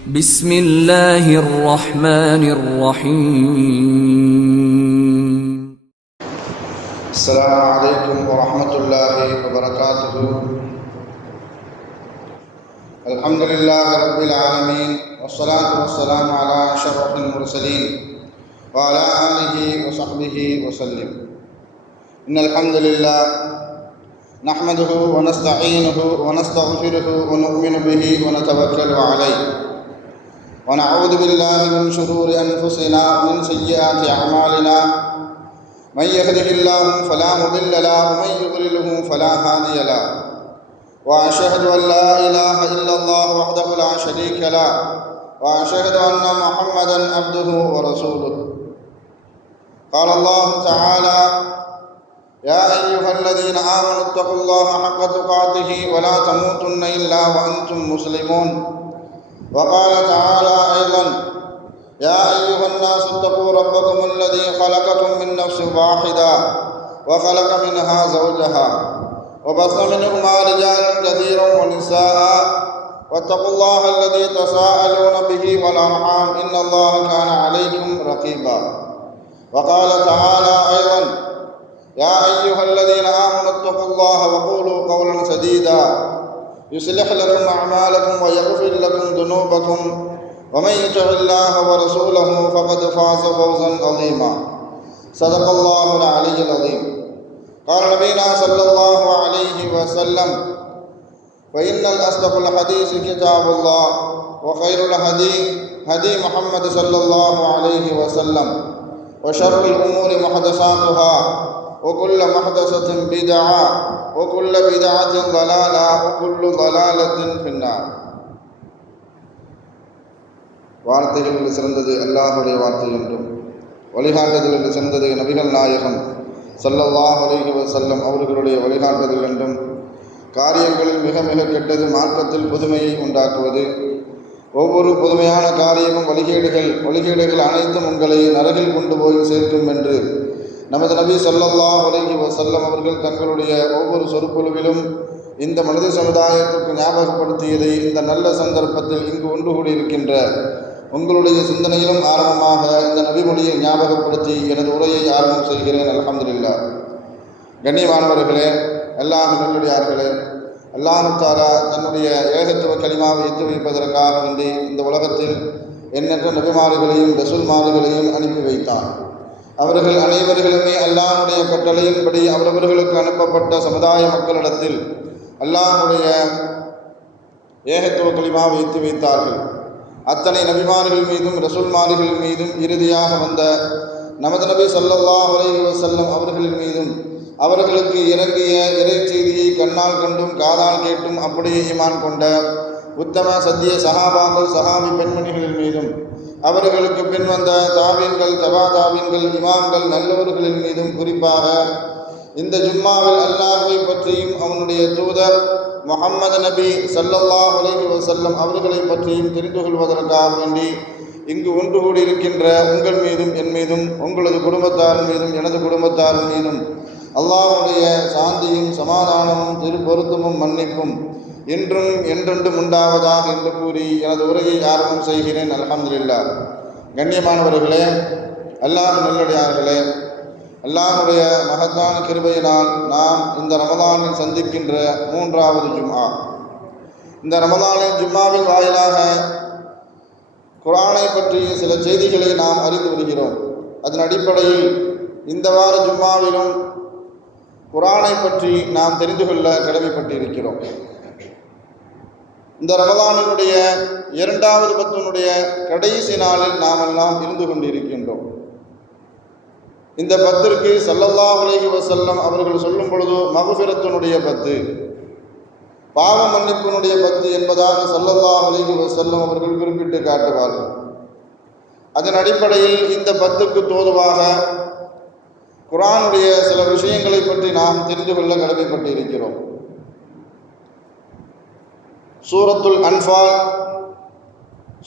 بسم الله الرحمن الرحيم. السلام عليكم ورحمة الله وبركاته. الحمد لله رب العالمين، والصلاة والسلام على أشرف المرسلين وعلى آله وصحبه وسلم. إن الحمد لله نحمده ونستعينه ونستغفره ونؤمن به ونتوكل عليه، ونعوذ بالله من شرور أنفسنا ومن سيئات أعمالنا. من يهده الله فلا مضل له ومن يضلله فلا هادي له، وأشهد أن لا إله إلا الله وحده لا شريك له، وأشهد أن محمدا عبده ورسوله. قال الله تعالى: يا أيها الذين آمنوا اتقوا الله حق تقاته ولا تموتن إلا وأنتم مسلمون. وقال تعالى أيضا: يا أيها الناس اتقوا ربكم الذي خلقكم من نفس واحدة وخلق منها زوجها وبث منهما رجالا كثيرا ونساء، واتقوا الله الذي تساءلون به والأرحام إن الله كان عليكم رقيبا. وقال تعالى أيضا: يا أيها الذين آمنوا اتقوا الله وقولوا قولا سديدا يصلح لكم أعمالكم ويغفر لكم ذنوبكم، ومن يطع الله ورسوله فقد فاز فوزا عظيما. صدق الله العلي العظيم. قال نبينا صلى الله عليه وسلم: وإن الأصدق الحديث كتاب الله، وخير الهدي هدي محمد صلى الله عليه وسلم، وشر الأمور محدثاتها، وكل محدثة بدعة، وكل بدعة ضلالة، وكل ضلالة في النار. வார்த்தைகளில் சிறந்தது அல்லாஹுடைய வார்த்தை என்றும், வழிகாட்டுதலில் சிறந்தது நபிகள் நாயகம் ஸல்லல்லாஹு அலைஹி வஸல்லம் அவர்களுடைய வழிகாட்டுதல் என்றும், காரியங்களில் மிக மிக கெட்டது மார்க்கத்தில் புதுமையை உண்டாக்குவது, ஒவ்வொரு புதுமையான காரியமும் வழிகேடுகள் அனைத்தும் உங்களை நரகில் கொண்டு போய் சேர்க்கும் என்று நமது நபி ஸல்லல்லாஹு அலைஹி வஸல்லம் அவர்கள் தங்களுடைய ஒவ்வொரு சொற்பொழிவிலும் இந்த மனித சமுதாயத்திற்கு ஞாபகப்படுத்தியதை இந்த நல்ல சந்தர்ப்பத்தில் இங்கு ஒன்று கூடியிருக்கின்ற உங்களுடைய சிந்தனையிலும் ஆரம்பமாக இந்த நபிமொழியை ஞாபகப்படுத்தி எனது உரையை ஆரம்பம் செய்கிறேன். அல்ஹம்துலில்லாஹ். கண்ணியமானவர்களே, அல்லாஹ் நல்லடியார்களே, அல்லாஹ் தஆலா தன்னுடைய ஏகத்துவ கலிமாவை எத்தி வைப்பதற்காக வேண்டி இந்த உலகத்தில் எண்ணற்ற நபிமார்களையும் ரசூல்மார்களையும் அனுப்பி வைத்தார். அவர்கள் அனைவர்களுமே அல்லாஹ்வுடைய கட்டளையின்படி அவரவர்களுக்கு அனுப்பப்பட்ட சமுதாய மக்களிடத்தில் அல்லாஹ்வுடைய ஏகத்துவ கலிமாவை எத்தி வைத்தார்கள். அத்தனை நபிமார்கள் மீதும் ரசூல்மார்கள் மீதும் இறுதியாக வந்த நமது நபி ஸல்லல்லாஹு அலைஹி வஸல்லம் அவர்களின் மீதும் அவர்களுக்கு இறங்கிய இறை செய்தியை கண்ணால் கண்டும் காதால் கேட்டும் அப்படியே ஈமான் கொண்ட உத்தம சத்திய சஹாபாக்கள் சஹாபி பெண்மணிகளின் மீதும் அவர்களுக்கு பின் வந்த தாவீன்கள் தபா தாவீன்கள் இமாம்கள் நல்லவர்களின் மீதும் குறிப்பாக இந்த ஜும்மாவில் அல்லாஹ்வை பற்றியும் அவனுடைய தூதர் முஹம்மது நபி ஸல்லல்லாஹு அலைஹி வஸல்லம் அவர்களை பற்றியும் தெரிந்து கொள்வதற்காக வேண்டி இங்கு ஒன்று கூடியிருக்கின்ற உங்கள் மீதும் என் மீதும் உங்களது குடும்பத்தார் மீதும் எனது குடும்பத்தார் மீதும் அல்லாஹ்வுடைய சாந்தியும் சமாதானமும் திருப்பொருத்தமும் மன்னிப்பும் இன்றும் என்றென்றும் உண்டாவதாக என்று கூறி எனது உரையை ஆரம்பம் செய்கிறேன். அல்ஹம்துலில்லாஹ். கண்ணியமானவர்களே, அல்லாஹ் நல்லடியார்களே, அல்லாஹ்வுடைய மகத்தான கிருபையினால் நாம் இந்த ரமலானில் சந்திக்கின்ற 3வது ஜும்ஆ. இந்த ரமலானில் ஜும்மாவின் வாயிலாக குர்ஆனை பற்றிய சில செய்திகளை நாம் அறிந்து வருகிறோம். அதன் அடிப்படையில் இந்த வார ஜும்மாவிலும் குர்ஆனை பற்றி நாம் தெரிந்து கொள்ள கடமைப்பட்டிருக்கிறோம். இந்த ரமலானினுடைய 2வது பத்தினுடைய கடைசி நாளில் நாம் எல்லாம் இருந்து கொண்டிருக்கின்றோம். இந்த பத்திற்கு ஸல்லல்லாஹு அலைஹி வஸல்லம் அவர்கள் சொல்லும் பொழுது மக்ஃபிரத்தினுடைய பத்து, பாவ மன்னிப்பினுடைய பத்து என்பதாக ஸல்லல்லாஹு அலைஹி வஸல்லம் அவர்கள் குறிப்பிட்டு காட்டுவார்கள். அதன் அடிப்படையில் இந்த பத்துக்கு தோதுவாக குர்ஆனுடைய சில விஷயங்களை பற்றி நாம் தெரிந்து கொள்ள கடமைப்பட்டிருக்கிறோம். சூரத்துல் அன்ஃபால்,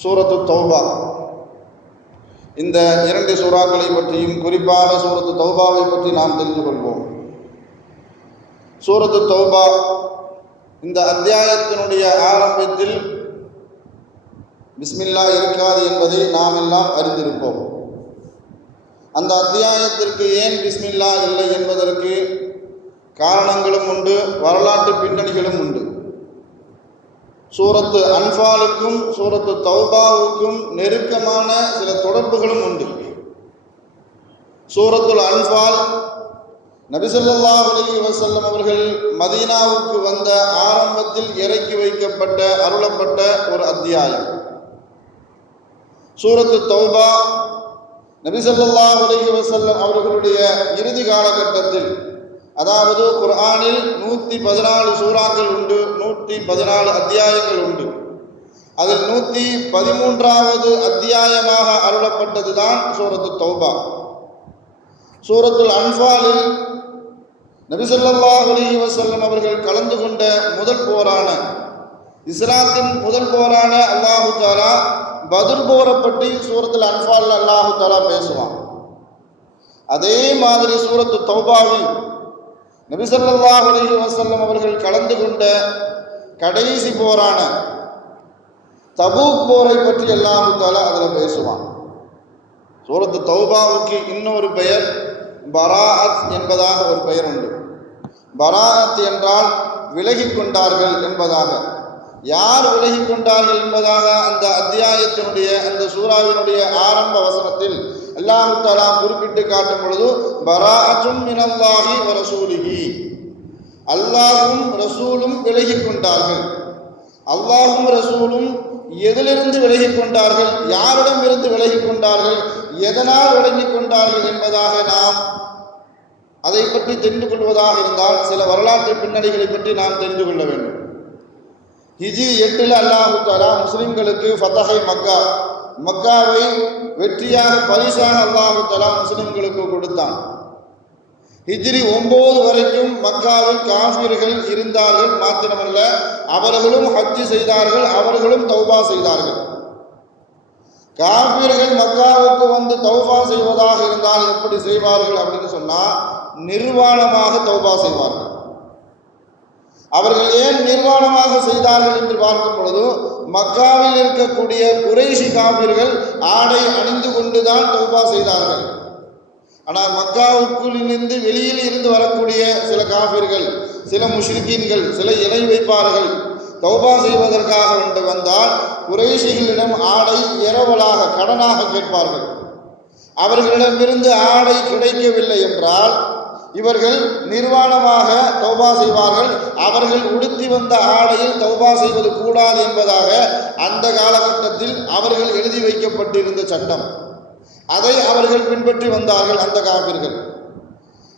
சூரத்து தௌபா, இந்த 2 சூறாக்களை பற்றியும் குறிப்பாக சூரத்து தௌபாவை பற்றி நாம் தெரிந்து கொள்வோம். சூரத்து தௌபா இந்த அத்தியாயத்தினுடைய ஆரம்பத்தில் பிஸ்மில்லா இருக்காது என்பதை நாம் எல்லாம் அறிந்திருப்போம். அந்த அத்தியாயத்திற்கு ஏன் பிஸ்மில்லா இல்லை என்பதற்கு காரணங்களும் உண்டு, வரலாற்று பின்னணிகளும் உண்டு. சூரத்து அன்ஃபாலுக்கும் சூரத்து தௌபாவுக்கும் நெருக்கமான சில தொடர்புகளும் உண்டு. சூரத்துல் அன்ஃபால் நபி ஸல்லல்லாஹு அலைஹி வஸல்லம் அவர்கள் மதீனாவுக்கு வந்த ஆரம்பத்தில் இறக்கி வைக்கப்பட்ட அருளப்பட்ட ஒரு அத்தியாயம். சூரத்து தௌபா நபி ஸல்லல்லாஹு அலைஹி வஸல்லம் அவர்களுடைய இறுதி காலகட்டத்தில், அதாவது குர்ஆனில் 114 சூறாக்கள் உண்டு, 114 அத்தியாயங்கள் உண்டு. அதில் 113வது அத்தியாயமாக அருளப்பட்டது தான் சூரத்து தௌபா. சூரத்துல் அன்ஃபாலில் நபி ஸல்லல்லாஹு அலைஹி வஸல்லம் அவர்கள் கலந்து கொண்ட முதல் போரான, இஸ்லாத்தின் முதல் போரான அல்லாஹு தஆலா பத்ர் போரை பற்றி சூரத்துல் அன்ஃபால் அல்லாஹு தஆலா பேசுவான். அதே மாதிரி சூரத்து தௌபாவில் நபி ஸல்லல்லாஹு அலைஹி வஸல்லம் அவர்கள் கலந்து கொண்ட கடைசி போரான தபூக் போரை பற்றி அல்லாஹு தஆலா அதில் பேசுவான். சூரத்து தௌபாவுக்கு இன்னொரு பெயர் பராஅத் என்பதாக ஒரு பெயர் உண்டு. பராஅத் என்றால் விலகி கொண்டார்கள் என்பதாக. யார் விலகி கொண்டார்கள் என்பதாக அந்த அத்தியாயத்தினுடைய, அந்த சூறாவினுடைய ஆரம்ப வசனத்தில் அல்லாஹ் தஆலா குறிப்பிட்டு காட்டும் பொழுது, பராஅத்தும் மினல்லாஹி வ ரசூலிஹி, அல்லாஹும் ரசூலும் விலகி கொண்டார்கள். அல்லாஹும் ரசூலும் எதிலிருந்து விலகி கொண்டார்கள், யாரிடம் இருந்து விலகி கொண்டார்கள், எதனால் விலகி கொண்டார்கள் என்பதாக நாம் அதை பற்றி தெரிந்து கொள்வதாக இருந்தால் சில வரலாற்று பின்னணிகளை பற்றி நாம் தெரிந்து கொள்ள வேண்டும். ஹிஜ்ரி 8 அல்லாஹு தஆலா முஸ்லிம்களுக்கு ஃபதஹை மக்கா, மக்காவை வெற்றியாக பரிசாக அல்லாஹு தஆலா முஸ்லிம்களுக்கு கொடுத்தான். ஹிஜ்ரி 9 வரைக்கும் மக்காவில் காஃபிர்கள் இருந்தார்கள். மாத்திரமல்ல, அவர்களும் ஹஜ் செய்தார்கள், அவர்களும் தௌபா செய்தார்கள். காஃபிர்கள் மக்காவுக்கு வந்து தௌபா செய்வதாக இருந்தால் எப்படி செய்வார்கள் அப்படின்னு சொன்னால், நிர்வாணமாக தௌபா செய்வார்கள். அவர்கள் ஏன் நிர்வாணமாக செய்தார்கள் என்று பார்க்கும் பொழுது, மக்காவில் இருக்கக்கூடிய குறைஷி காஃபிர்கள் ஆடை அணிந்து கொண்டுதான் தௌபா செய்தார்கள். ஆனால் மக்காவுக்குள்ளிருந்து வெளியில் இருந்து வரக்கூடிய சில காஃபிர்கள், சில முஷ்ரிக்கீன்கள், சில இணை வைப்பார்கள் தௌபா செய்வதற்காக வந்தால் குறைஷிகளிடம் ஆடை இரவலாக கடனாக கேட்பார்கள். அவர்களிடமிருந்து ஆடை கிடைக்கவில்லை என்றால் இவர்கள் நிர்வாணமாக தௌபா செய்வார்கள். அவர்கள் உடுத்தி வந்த ஆடையில் தௌபா செய்வது கூடாது என்பதாக அந்த காலகட்டத்தில் அவர்கள் எழுதி வைக்கப்பட்டிருந்த சட்டம். அதை அவர்கள் பின்பற்றி வந்தார்கள் அந்த காபிர்கள்.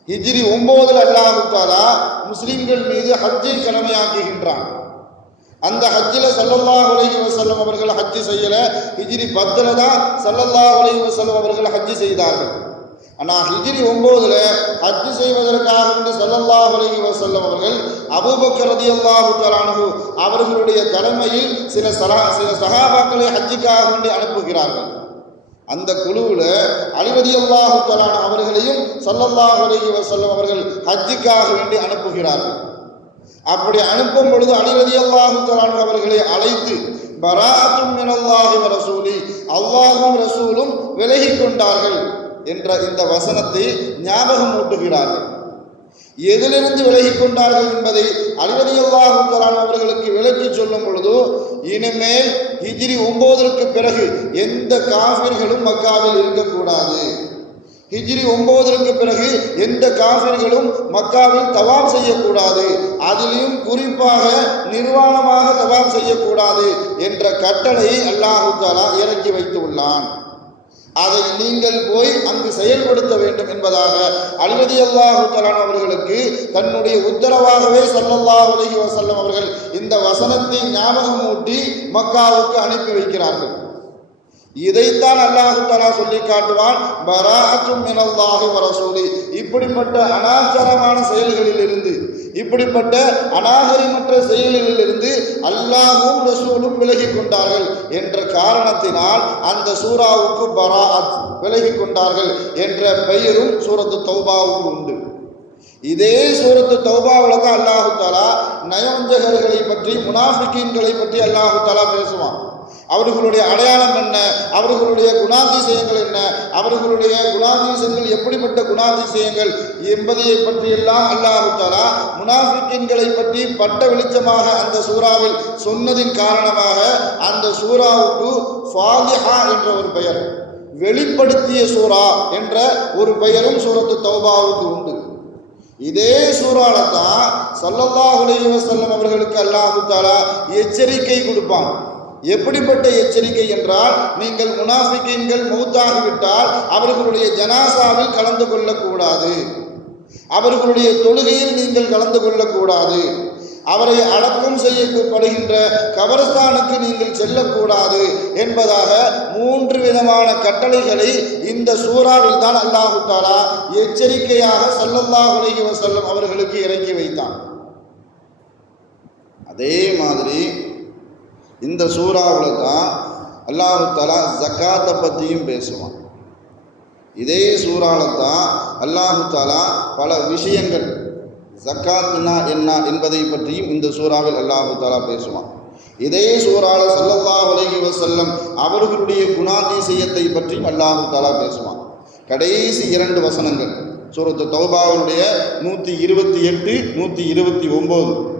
ஹிஜ்ரி 9 அல்லாஹ் தஆலா முஸ்லிம்கள் மீது ஹஜ்ஜை கடமையாக்குகின்றான். அந்த ஹஜ்ஜில் ஸல்லல்லாஹு அலைஹி வஸல்லம் அவர்கள் ஹஜ்ஜி செய்யல. ஹிஜ்ரி 10 தான் ஸல்லல்லாஹு அலைஹி வஸல்லம் அவர்கள் ஹஜ்ஜி செய்தார்கள். ஆனால் ஹிஜ்ரி 9 ஹஜ்ஜி செய்வதற்காக வேண்டி ஸல்லல்லாஹு அலைஹி வஸல்லம் அவர்கள் அபூபக்கர் ரலியல்லாஹு தஆலா அன்ஹு அவர்களுடைய தலைமையில் சில சஹாபாக்களை ஹஜ்ஜிக்காக வேண்டி அனுப்புகிறார்கள். அந்த குழுவில் அலி ரலியல்லாஹு தஆலா அவர்களையும் ஸல்லல்லாஹு அலைஹி வஸல்லம் அவர்கள் ஹஜ்ஜிக்காக வேண்டி அனுப்புகிறார்கள். அப்படி அனுப்பும் பொழுது அலி ரலியல்லாஹு தஆலா அவர்களை அழைத்து, பராஅத்தும் மினல்லாஹி வ ரசூலி, அல்லாஹும் ரசூலும் விலகி கொண்டார்கள் என்ற இந்த வசனத்தை ஞாபகம் ஊட்டுகிறார்கள். எதிலிருந்து விலகி கொண்டார்கள் என்பதை அலி ரலியல்லாஹு தஆலா அவர்களுக்கு விளக்கி சொல்லும் பொழுது, இனிமேல் ஹிஜ்ரி 9க்கு பிறகு எந்த காஃபிர்களும் மக்காவில் இருக்கக்கூடாது. ஹிஜ்ரி 9க்கு பிறகு எந்த காஃபிர்களும் மக்காவில் தவாப் செய்யக்கூடாது, அதிலும் குறிப்பாக நிர்வாணமாக தவாப் செய்யக்கூடாது என்ற கட்டளையை அல்லாஹு தஆலா இறக்கி வைத்து உள்ளான். அதை நீங்கள் போய் அங்கு செயல்படுத்த வேண்டும் என்பதாக அலி ரலியல்லாஹு தஆலா அவர்களுக்கு தன்னுடைய உத்தரவாகவே ஸல்லல்லாஹு அலைஹி வஸல்லம் அவர்கள் இந்த வசனத்தை ஞாபகமூட்டி மக்காவுக்கு அனுப்பி வைக்கிறார்கள். இதைத்தான் அல்லாஹு தஆலா சொல்லி காட்டுவான், பராஅத்தும் மினல்லாஹி வ ரசூலி. இப்படிப்பட்ட அனாச்சாரமான செயல்களிலிருந்து, இப்படிப்பட்ட அநாகரிகமற்ற செயல்களிலிருந்து அல்லாஹும் ரசூலும் விலகி கொண்டார்கள் என்ற காரணத்தினால் அந்த சூராவுக்கு பராஅத், விலகி கொண்டார்கள் என்ற பெயரும் சூரத்து தௌபாவுக்கு உண்டு. இதே சூரத்து தௌபாவில் தான் அல்லாஹு தஆலா நயவஞ்சகர்களை பற்றி, முனாஃபிகீன்களை பற்றி அல்லாஹு தஆலா பேசுவான். அவர்களுடைய அடையாளம் என்ன, அவர்களுடைய குணாதிசயங்கள் என்ன, அவர்களுடைய குணாதிசயங்கள் எப்படிப்பட்ட குணாதிசயங்கள் என்பதை பற்றியெல்லாம் அல்லாஹ் தஆலா முனாஃபிக்கீன்களை பற்றி பட்ட வெளிச்சமாக அந்த சூறாவில் சொன்னதின் காரணமாக அந்த சூறாவுக்கு ஃபாதிஹா என்ற ஒரு பெயர், வெளிப்படுத்திய சூரா என்ற ஒரு பெயரும் சூரத்து தௌபாவுக்கு உண்டு. இதே சூறால தான் ஸல்லல்லாஹு அலைஹி வஸல்லம் அவர்களுக்கு அல்லாஹ் தஆலா எச்சரிக்கை கொடுப்பான். எப்படிப்பட்ட எச்சரிக்கை என்றால், நீங்கள் முனாஃபிகீன்கள் மௌத்தாகிவிட்டால் அவர்களுடைய ஜனாசாவில் கலந்து கொள்ளக்கூடாது, அவர்களுடைய தொழுகையில் நீங்கள் கலந்து கொள்ளக்கூடாது, அவரை அடக்கம் செய்யப்படுகின்ற கபரஸ்தானுக்கு நீங்கள் செல்லக்கூடாது என்பதாக 3 விதமான கட்டளைகளை இந்த சூறாவில் தான் அல்லாஹ் தஆலா எச்சரிக்கையாக ஸல்லல்லாஹு அலைஹி வஸல்லம் அவர்களுக்கு இறக்கி வைத்தான். அதே மாதிரி இந்த சூறாவில் தான் அல்லாஹ் தஆலா ஜக்காத்தை பற்றியும் பேசுவான். இதே சூறாவில் தான் அல்லாஹ் தஆலா பல விஷயங்கள் ஜக்காத்னா என்ன என்பதை பற்றியும் இந்த சூறாவில் அல்லாஹ் தஆலா பேசுவான். இதே சூறாவில் ஸல்லல்லாஹு அலைஹி வஸல்லம் அவர்களுடைய குணாதிசயத்தை பற்றியும் அல்லாஹ் தஆலா பேசுவான். கடைசி 2 வசனங்கள் சூரத்து தௌபாவுடைய 128, 129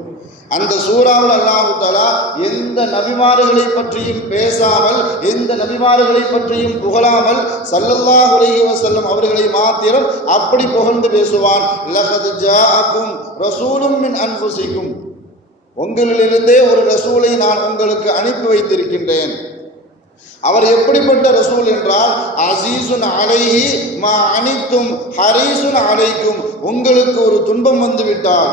அந்த சூறாவில் அல்லாஹ் தஆலா எந்த நபிமார்களை பற்றியும் பேசாமல், எந்த நபிமார்களை பற்றியும் புகழாமல் ஸல்லல்லாஹு அலைஹி வஸல்லம் அவர்களை மாத்திரம் அப்படி புகழ்ந்து பேசுவான். லகத் ஜாஅக்கும் ரசூலும் மின் அன்ஃபுசிக்கும், உங்களிலிருந்தே ஒரு ரசூலை நான் உங்களுக்கு அனுப்பி வைத்திருக்கின்றேன். அவர் எப்படிப்பட்ட ரசூல் என்றால், அசீசுன் அலைஹி மா அனித்தும் ஹரீசுன் அலைக்கும், உங்களுக்கு ஒரு துன்பம் வந்துவிட்டால்,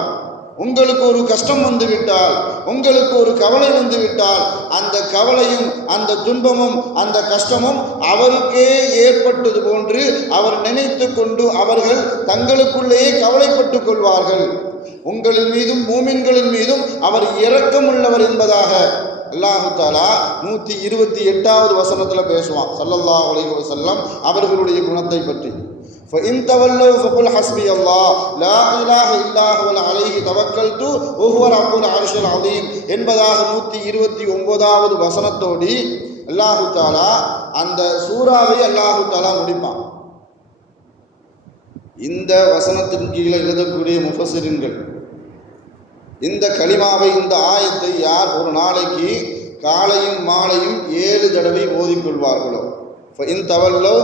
உங்களுக்கு ஒரு கஷ்டம் வந்துவிட்டால், உங்களுக்கு ஒரு கவலை வந்துவிட்டால், அந்த கவலையும் அந்த துன்பமும் அந்த கஷ்டமும் அவருக்கே ஏற்பட்டது போன்று அவர் நினைத்து கொண்டு அவர்கள் தங்களுக்குள்ளேயே கவலைப்பட்டு கொள்வார்கள். உங்களின் மீதும் மூமின்களின் மீதும் அவர் இரக்கமுள்ளவர் என்பதாக அல்லாஹ் தஆலா 128வது வசனத்தில் பேசுவான் ஸல்லல்லாஹு அலைஹி வஸல்லம் அவர்களுடைய குணத்தை பற்றி. فإن تولوا فقل حسبي الله لا إله إلا هو عليه توكلت وهو رب العرش العظيم என்பதாக 129வது வசனத்தோடு அல்லாஹ் தஆலா அந்த சூறாவை அல்லாஹ் தஆலா முடிப்பான். இந்த வசனத்தின் கீழே எழுதக்கூடிய முஃபஸ்ஸிரீன்கள் இந்த கலிமாவை, இந்த ஆயத்தை யார் ஒரு நாளைக்கு காலையும் மாலையும் 7 தடவை ஓதிக்கொள்வார்களோ, فإن تولوا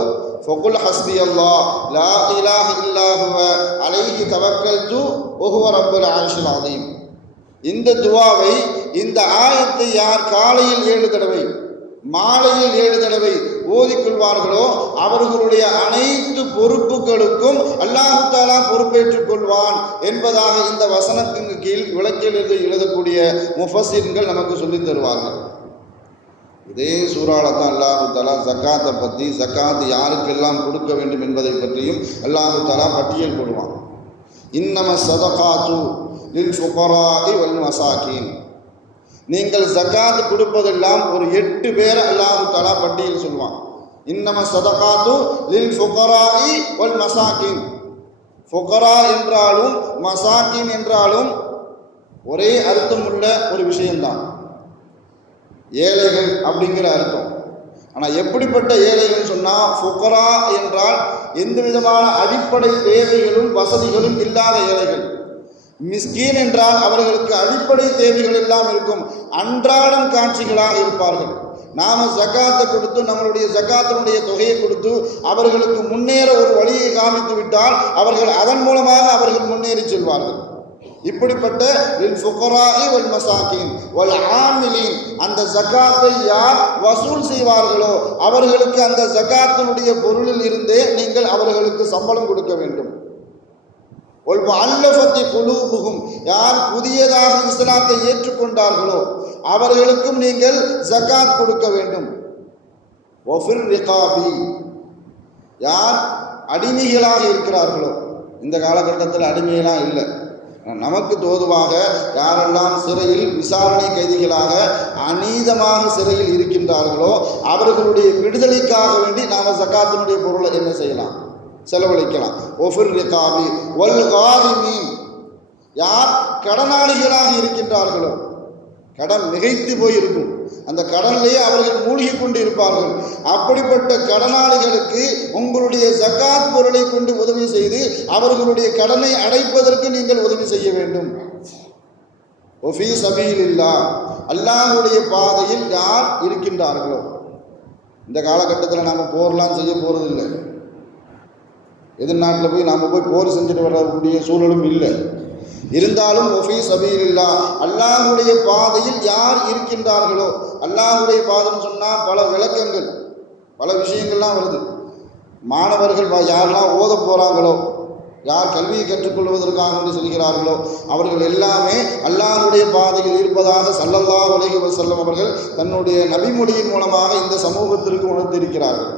فقل حسبي الله لا إله إلا هو عليه توكلت وهو رب العرش العظيم, இந்த துஆவை, இந்த ஆயத்தை யார் காலையில் 7 தடவை மாலையில் 7 தடவை ஓதிக்கொள்வார்களோ அவர்களுடைய அனைத்து பொறுப்புகளுக்கும் அல்லாஹ் தஆலா பொறுப்பேற்றுக் கொள்வான் என்பதாக இந்த வசனத்தின் கீழ் விளக்கில் எழுதக்கூடிய முஃபஸ்ஸிரீன்கள் நமக்கு சொல்லித் தருவார்கள். இதே சூறாவில் தான் அல்லாஹ் தஆலா ஜக்காத்தை பற்றி, ஜக்காத் யாருக்கெல்லாம் கொடுக்க வேண்டும் என்பதை பற்றியும் அல்லாஹ் தஆலா பட்டியல் போடுவான். இன்னம ஸதகாத்து லில் ஃபுகராஇ வல் மசாகீன், நீங்கள் ஜக்காத் கொடுப்பதெல்லாம் ஒரு 8 பேரை அல்லாஹ் தஆலா பட்டியல் சொல்வான். இன்னம ஸதகாத்து லில் ஃபுகராஇ வல் மசாகீன், ஃபுகரா என்றாலும் மசாகீன் என்றாலும் ஒரே அர்த்தம் உள்ள ஒரு விஷயம்தான், ஏழைகள் அப்படிங்கிற அர்த்தம். ஆனால் எப்படிப்பட்ட ஏழைகள் சொன்னால், ஃபுகரா என்றால் எந்த விதமான அடிப்படை தேவைகளும் வசதிகளும் இல்லாத ஏழைகள். மிஸ்கீன் என்றால் அவர்களுக்கு அடிப்படை தேவைகள் எல்லாம் இருக்கும், அன்றாடம் காட்சிகளாக இருப்பார்கள். நாம் ஜக்காத்தை கொடுத்து, நம்மளுடைய ஜக்காத்தினுடைய தொகையை கொடுத்து அவர்களுக்கு முன்னேற ஒரு வழியை காமித்து விட்டால் அவர்கள் அதன் மூலமாக அவர்கள் முன்னேறி செல்வார்கள். இப்படிப்பட்ட ஃபுகராஇ வல் மசாகீன் வல் ஆமிலீன், அந்த ஜக்காத்தை யார் வசூல் செய்வார்களோ அவர்களுக்கு அந்த ஜக்காத்தினுடைய பொருளில் இருந்தே நீங்கள் அவர்களுக்கு சம்பளம் கொடுக்க வேண்டும். வல் முஅல்லஃபத்தி குலூபுஹும், யார் புதியதாக இஸ்லாத்தை ஏற்றுக்கொண்டார்களோ அவர்களுக்கும் நீங்கள் ஜக்காத் கொடுக்க வேண்டும். வஃபிர் ரிகாபி, யார் அடிமைகளாக இருக்கிறார்களோ, இந்த காலகட்டத்தில் அடிமைகளாக இல்லை, நமக்கு தோதுவாக யாரெல்லாம் சிறையில் விசாரணை கைதிகளாக அநீதமாக சிறையில் இருக்கின்றார்களோ அவர்களுடைய விடுதலைக்காக வேண்டி நாம் ஜக்காத்தினுடைய பொருளை என்ன செய்யலாம், செலவழிக்கலாம். ஒஃபிர் ரிகாபி வல் காரிமீன், யார் கடனாளிகளாக இருக்கின்றார்களோ, கடன் மிகைத்து போயிருக்கும். அந்த கடனிலேயே அவர்கள் மூழ்கி கொண்டு இருப்பார்கள். அப்படிப்பட்ட கடனாளிகளுக்கு உங்களுடைய ஜகாத் பொருளை கொண்டு உதவி செய்து அவர்களுடைய கடனை அடைப்பதற்கு நீங்கள் உதவி செய்ய வேண்டும். ஒஃபி சபீலில்லாஹ், அல்லாஹ்வுடைய பாதையில் யார் இருக்கின்றார்களோ. இந்த காலகட்டத்தில் நாம் போர்லாம் செய்ய போகிறதில்லை. எதிர்நாட்டில் போய் நாம் போய் போர் செஞ்சுட்டு வரக்கூடிய சூழலும் இல்லை. இருந்தாலும் ஒஃபி சபீலில்லாஹ், அல்லாஹ்வுடைய பாதையில் யார் இருக்கின்றார்களோ. அல்லாஹ்வுடைய பாதைன்னு சொன்னால் பல விளக்கங்கள், பல விஷயங்கள்லாம் வருது. மாணவர்கள் யாரெல்லாம் ஓத போகிறாங்களோ, யார் கல்வியை கற்றுக்கொள்வதற்காக வந்து செல்கிறார்களோ அவர்கள் எல்லாமே அல்லாஹ்வுடைய பாதையில் இருப்பதாக ஸல்லல்லாஹு அலைஹி வஸல்லம் அவர்கள் தன்னுடைய நபிமொழியின் மூலமாக இந்த சமூகத்திற்கு உணர்த்தியிருக்கிறார்கள்.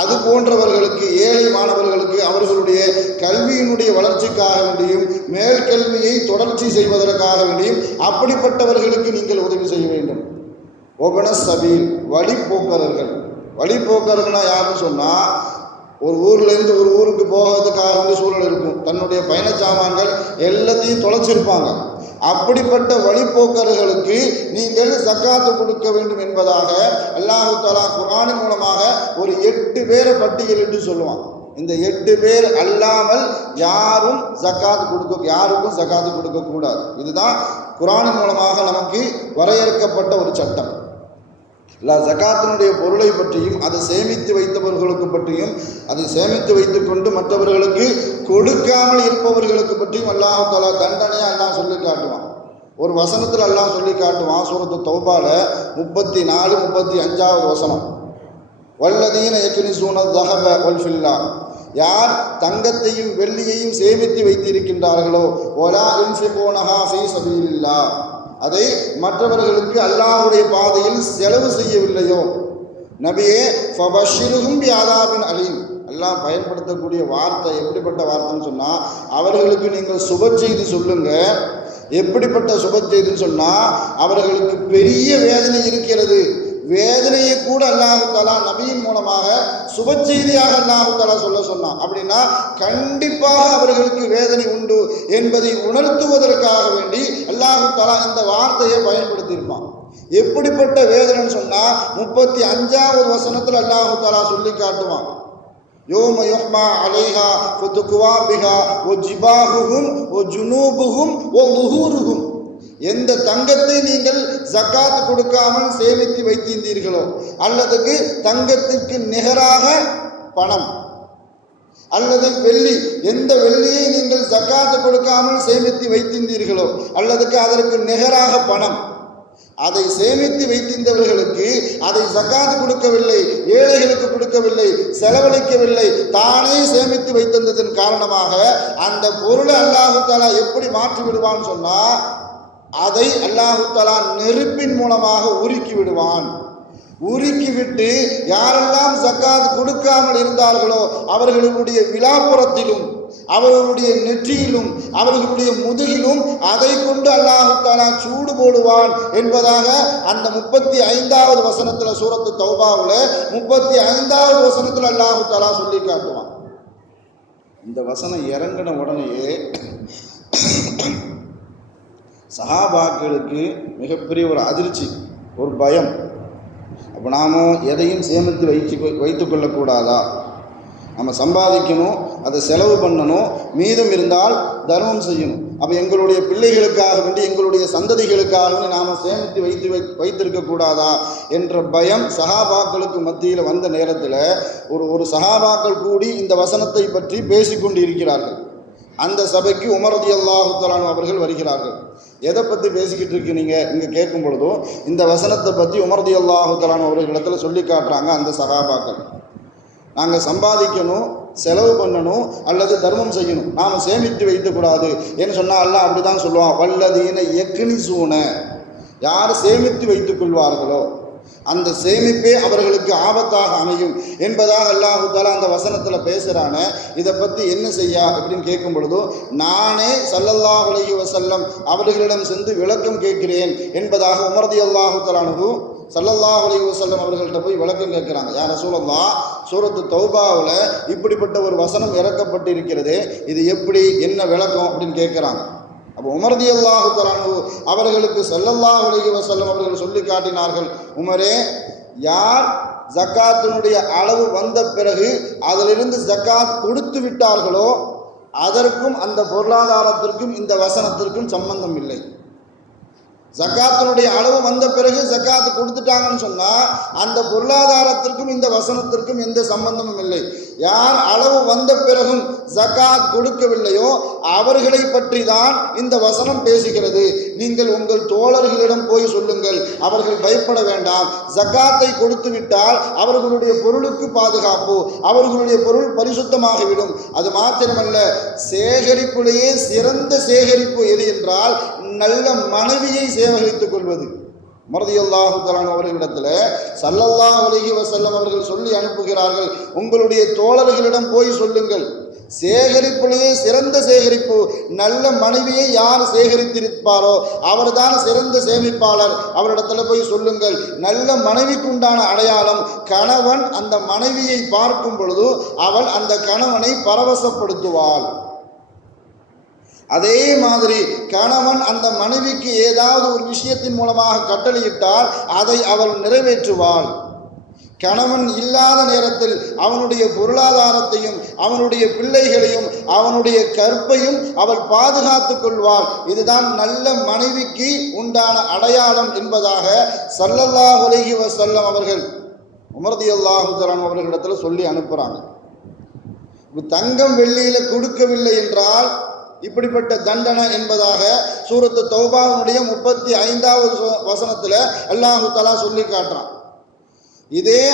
அது போன்றவர்களுக்கு, ஏழை மாணவர்களுக்கு அவர்களுடைய கல்வியினுடைய வளர்ச்சிக்காக வேண்டியும் மேல்கல்வியை தொடர்ச்சி செய்வதற்காக வேண்டியும் அப்படிப்பட்டவர்களுக்கு நீங்கள் உதவி செய்ய வேண்டும். ஒபன சபீல், வழிபோக்கர்கள். வழிபோக்கர்கள்னால் யாருன்னு சொன்னால், ஒரு ஊர்லேருந்து ஒரு ஊருக்கு போகிறதுக்காக வேண்டிய சூழல் இருக்கும். தன்னுடைய பயண சாமான்கள் எல்லாத்தையும் தொலைச்சிருப்பாங்க. அப்படிப்பட்ட வழிபோக்கர்களுக்கு நீங்கள் ஜக்காத்து கொடுக்க வேண்டும் என்பதாக அல்லாஹு தஆலா குர்ஆனின் மூலமாக ஒரு 8 பேரை பட்டியலிட்டு சொல்லுவான். இந்த 8 பேர் அல்லாமல் யாருக்கும் ஜக்காத்து கொடுக்கக்கூடாது. இதுதான் குர்ஆனின் மூலமாக நமக்கு வரையறுக்கப்பட்ட ஒரு சட்டம். ஜகாத்தினுடைய பொருளை பற்றியும் அதை சேமித்து வைத்தவர்களுக்கு பற்றியும், அதை சேமித்து வைத்துக்கொண்டு மற்றவர்களுக்கு கொடுக்காமல் இருப்பவர்களுக்கு பற்றியும் அல்லாஹ் தஆலா தண்டனையாக அல்லாஹ் சொல்லி காட்டுவான். ஒரு வசனத்தில் அல்லாஹ் சொல்லி காட்டுவான். சூரத்து தௌபால 34, 35வது வசனம். வல்லதீன யக்னிஸூன ஸஹப வல் ஃபில்லா, யார் தங்கத்தையும் வெள்ளியையும் சேமித்து வைத்திருக்கின்றார்களோ, வலா யுன்ஃபிகூனஹா ஃபீ ஸபீலில்லாஹ், அதை மற்றவர்களுக்கு அல்லாஹ்வுடைய பாதையில் செலவு செய்யவில்லையோ. நபியே ஃபபஷ்ஷிருஹும் பிஅதாபின் அலீம், அல்லாஹ் பயன்படுத்தக்கூடிய வார்த்தை எப்படிப்பட்ட வார்த்தைன்னு சொன்னால், அவர்களுக்கு நீங்கள் சுப செய்தி சொல்லுங்க. எப்படிப்பட்ட சுப செய்தின்னு சொன்னால், அவர்களுக்கு பெரிய வேதனை இருக்கிறது. வேதனையை கூட அல்லாஹு தஆலா நபியின் மூலமாக சுப செய்தியாக அல்லாஹு தஆலா சொன்னான். அப்படின்னா கண்டிப்பாக அவர்களுக்கு வேதனை உண்டு என்பதை உணர்த்துவதற்காக வேண்டி அல்லாஹு தஆலா இந்த வார்த்தையை பயன்படுத்தியிருப்பான். எப்படிப்பட்ட வேதனைன்னு சொன்னால் 35வது வசனத்தில் அல்லாஹு தஆலா சொல்லி காட்டுவான். யோம யுஹ்மா அலைஹா ஃபதுக்வா பிஹா வஜிபாஹுஹும் வஜுனூபுஹும் வதுஹூருஹும், எந்த தங்கத்தை நீங்கள் ஜக்காத் கொடுக்காமல் சேமித்து வைத்திருந்தீர்களோ, அல்லதுக்கு தங்கத்திற்கு நிகராக பணம், அல்லது வெள்ளி, எந்த வெள்ளியை நீங்கள் ஜக்காத் கொடுக்காமல் சேமித்து வைத்திருந்தீர்களோ அல்லதுக்கு அதற்கு நிகராக பணம், அதை சேமித்து வைத்திருந்தவர்களுக்கு அதை ஜக்காத் கொடுக்கவில்லை, ஏழைகளுக்கு கொடுக்கவில்லை, செலவழிக்கவில்லை, தானே சேமித்து வைத்திருந்ததன் காரணமாக அந்த பொருளை அல்லாஹு தஆலா எப்படி மாற்றி விடுவான்னு சொன்னால், அதை அல்லாஹு தஆலா நெருப்பின் மூலமாக உருக்கி விடுவான். உருக்கிவிட்டு யாரெல்லாம் ஜக்காத் கொடுக்காமல் இருந்தார்களோ அவர்களுடைய விலாப்புறத்திலும் அவர்களுடைய நெற்றியிலும் அவர்களுடைய முதுகிலும் அதை கொண்டு அல்லாஹு தஆலா சூடு போடுவான் என்பதாக அந்த 35வது வசனத்தில் சூரத்து தௌபாவில் 35வது வசனத்தில் அல்லாஹு தஆலா சொல்லி காட்டுவான். இந்த வசனம் இறங்கின உடனேயே சஹாபாக்களுக்கு மிகப்பெரிய ஒரு அதிர்ச்சி, ஒரு பயம். அப்போ நாம் எதையும் சேமித்து வைத்து கொள்ளக்கூடாதா? நம்ம சம்பாதிக்கணும், அதை செலவு பண்ணணும், மீதம் இருந்தால் தர்மம் செய்யணும். அப்போ எங்களுடைய பிள்ளைகளுக்காக வேண்டி, எங்களுடைய சந்ததிகளுக்காக வேண்டி நாம் சேமித்து வைத்திருக்கக்கூடாதா என்ற பயம் சஹாபாக்களுக்கு மத்தியில் வந்த நேரத்தில் ஒரு சஹாபாக்கள் கூடி இந்த வசனத்தை பற்றி பேசிக்கொண்டு இருக்கிறார்கள். அந்த சபைக்கு உமர் ரலியல்லாஹு தஆலா அவர்கள் வருகிறார்கள். எதை பற்றி பேசிக்கிட்டு இருக்கிறீங்க இங்கே கேட்கும் பொழுதும் இந்த வசனத்தை பற்றி உமர் ரலியல்லாஹு தஆலா அவர்களிடத்தில் சொல்லி காட்டுறாங்க அந்த சஹாபாக்கள். நாங்கள் சம்பாதிக்கணும், செலவு பண்ணணும், அல்லது தர்மம் செய்யணும், நாம் சேமித்து வைக்கக்கூடாது என்று சொன்னால் அல்லாஹ் அப்படி தான் சொல்லுவான். வல்லதீன யக்னிஸூன, யார் சேமித்து வைத்துக் கொள்வார்களோ அந்த சேமிப்பே அவர்களுக்கு ஆபத்தாக அமையும் என்பதாக அல்லாஹு தஆலா அந்த வசனத்தில் பேசுகிறான. இதை பற்றி என்ன செய்ய அப்படின்னு கேட்கும் பொழுதும், நானே ஸல்லல்லாஹு அலைஹி வஸல்லம் அவர்களிடம் சென்று விளக்கம் கேட்கிறேன் என்பதாக உமர் ரலியல்லாஹு தஆலா ஸல்லல்லாஹு அலைஹி வஸல்லம் அவர்கள்ட்ட போய் விளக்கம் கேட்குறாங்க. யா ரசூலல்லாஹ், சூரத்து தௌபாவில் இப்படிப்பட்ட ஒரு வசனம் இறக்கப்பட்டு இருக்கிறது, இது எப்படி, என்ன விளக்கம் அப்படின்னு கேட்குறாங்க. அப்போ உமர் ரலியல்லாஹு தஆலா அன்ஹு அவர்களுக்கு ஸல்லல்லாஹு அலைஹி வஸல்லம் அவர்கள் சொல்லி காட்டினார்கள், உமரே, யார் ஜக்காத்தினுடைய அளவு வந்த பிறகு அதிலிருந்து ஜக்காத் கொடுத்து விட்டார்களோ அதற்கும் அந்த பொருளாதாரத்திற்கும் இந்த வசனத்திற்கும் சம்பந்தம் இல்லை. ஜக்காத்தினுடைய அளவு வந்த பிறகு ஜக்காத்து கொடுத்துட்டாங்கன்னு சொன்னால் அந்த பொருளாதாரத்திற்கும் இந்த வசனத்திற்கும் எந்த சம்பந்தமும் இல்லை. யார் அளவு வந்த பிறகும் ஜக்காத் கொடுக்கவில்லையோ அவர்களை பற்றி தான் இந்த வசனம் பேசுகிறது. நீங்கள் உங்கள் தோழர்களிடம் போய் சொல்லுங்கள், அவர்கள் பயப்பட வேண்டாம், ஜக்காத்தை கொடுத்து விட்டால் அவர்களுடைய பொருளுக்கு பாதுகாப்பு, அவர்களுடைய பொருள் பரிசுத்தமாகிவிடும். அது மாத்திரமல்ல, சேகரிப்புலேயே சிறந்த சேகரிப்பு எது என்றால் நல்ல மனைவியை சேகரித்துக் கொள்வது. ரலியல்லாஹு தஆலா அவர்களிடத்தில் ஸல்லல்லாஹு அலைஹி வஸல்லம் அவர்கள் சொல்லி அனுப்புகிறார்கள், உங்களுடைய தோழர்களிடம் போய் சொல்லுங்கள், சேகரிப்பிலேயே சிறந்த சேகரிப்பு நல்ல மனைவியை யார் சேகரித்திருப்பாரோ அவர்தான் சிறந்த சேமிப்பாளர். அவரிடத்தில் போய் சொல்லுங்கள், நல்ல மனைவிக்குண்டான அடையாளம் கணவன் அந்த மனைவியை பார்க்கும் பொழுது அவள் அந்த கணவனை பரவசப்படுத்துவாள். அதே மாதிரி கணவன் அந்த மனைவிக்கு ஏதாவது ஒரு விஷயத்தின் மூலமாக கட்டளையிட்டால் அதை அவள் நிறைவேற்றுவாள். கணவன் இல்லாத நேரத்தில் அவனுடைய பொருளாதாரத்தையும் அவனுடைய பிள்ளைகளையும் அவனுடைய கற்பையும் அவள் பாதுகாத்து கொள்வாள். இதுதான் நல்ல மனைவிக்கு உண்டான அடையாளம் என்பதாக ஸல்லல்லாஹு அலைஹி வஸல்லம் அவர்கள் உமர் ரலியல்லாஹு தஆலா அவர்களிடத்தில் சொல்லி அனுப்புகிறாங்க. தங்கம் வெள்ளியில் கொடுக்கவில்லை என்றால் இப்படிப்பட்ட தண்டனை என்பதாக சூரத்து தௌபாவினுடைய 35வது வசனத்தில் அல்லாஹு தஆலா சொல்லி காட்டுறான். இதே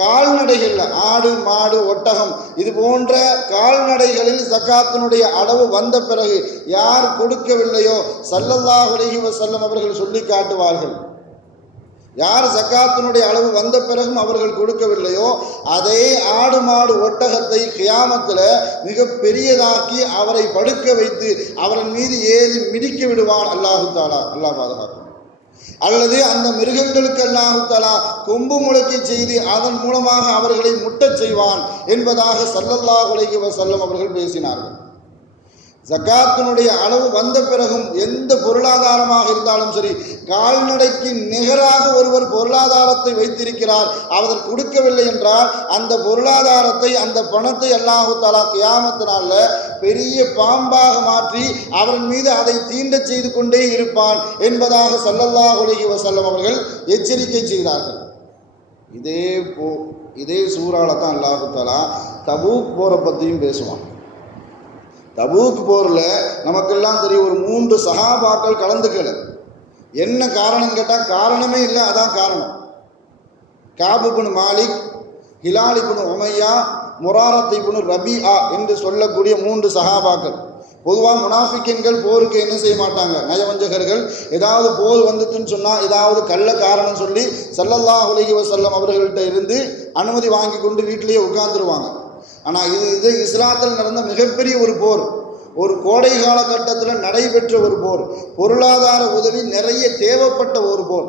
கால்நடைகளில் ஆடு மாடு ஒட்டகம் இது போன்ற கால்நடைகளில் ஜக்காத்தினுடைய அளவு வந்த பிறகு யார் கொடுக்கவில்லையோ ஸல்லல்லாஹு அலைஹி வஸல்லம் அவர்கள் சொல்லி காட்டுவார்கள், யார் ஜக்காத்தினுடைய அளவு வந்த பிறகும் அவர்கள் கொடுக்கவில்லையோ அதே ஆடு மாடு ஒட்டகத்தை கியாமத்தில் மிக பெரியதாக்கி அவரை படுக்க வைத்து அவரின் மீது ஏறி மிதிக்க விடுவான் அல்லாஹு தஆலா. அல்லாஹ் பாதுகாக்கும். அல்லது அந்த மிருகங்களுக்கு அல்லாஹு தஆலா கொம்பு முளைக்க செய்து அதன் மூலமாக அவர்களை முட்டச் செய்வான் என்பதாக ஸல்லல்லாஹு அலைஹி வஸல்லம் அவர்கள் பேசினார்கள். ஜக்காத்தினுடைய அளவு வந்த பிறகும் எந்த பொருளாதாரமாக இருந்தாலும் சரி, கால்நடைக்கு நிகராக ஒருவர் பொருளாதாரத்தை வைத்திருக்கிறார், அவர் கொடுக்கவில்லை என்றால் அந்த பொருளாதாரத்தை அந்த பணத்தை அல்லாஹு தஆலா கியாமத் நாளில் பெரிய பாம்பாக மாற்றி அவரின் மீது அதை தீண்டச் செய்து கொண்டே இருப்பான் என்பதாக ஸல்லல்லாஹு அலைஹி வஸல்லம் அவர்கள் எச்சரிக்கை செய்தார்கள். இதே சூறால தான் அல்லாஹு தஆலா தபூக் போரை பற்றியும் பேசுவான். தபூக் போரில் நமக்கெல்லாம் தெரியும், ஒரு 3 சஹாபாக்கள் கலந்துக்கல. என்ன காரணம் கேட்டால் காரணமே இல்லை, அதான் காரணம். காப் இப்னு மாலிக், ஹிலால் இப்னு உமையா, முராரத் இப்னு ரபிஆ என்று சொல்லக்கூடிய 3 சஹாபாக்கள். பொதுவாக முனாஃபிக்கின்கள் போருக்கு என்ன செய்ய மாட்டாங்க, நயவஞ்சகர்கள். ஏதாவது போர் வந்துட்டுன்னு சொன்னால் ஏதாவது கள்ள காரணம் சொல்லி ஸல்லல்லாஹு அலைஹி வஸல்லம் அவர்கள்ட்ட இருந்து அனுமதி வாங்கி கொண்டு வீட்டிலேயே உட்கார்ந்துருவாங்க. ஆனால் இது இஸ்லாத்தில் நடந்த மிகப்பெரிய ஒரு போர், ஒரு கோடை காலகட்டத்தில் நடைபெற்ற ஒரு போர், பொருளாதார உதவி நிறைய தேவைப்பட்ட ஒரு போர்.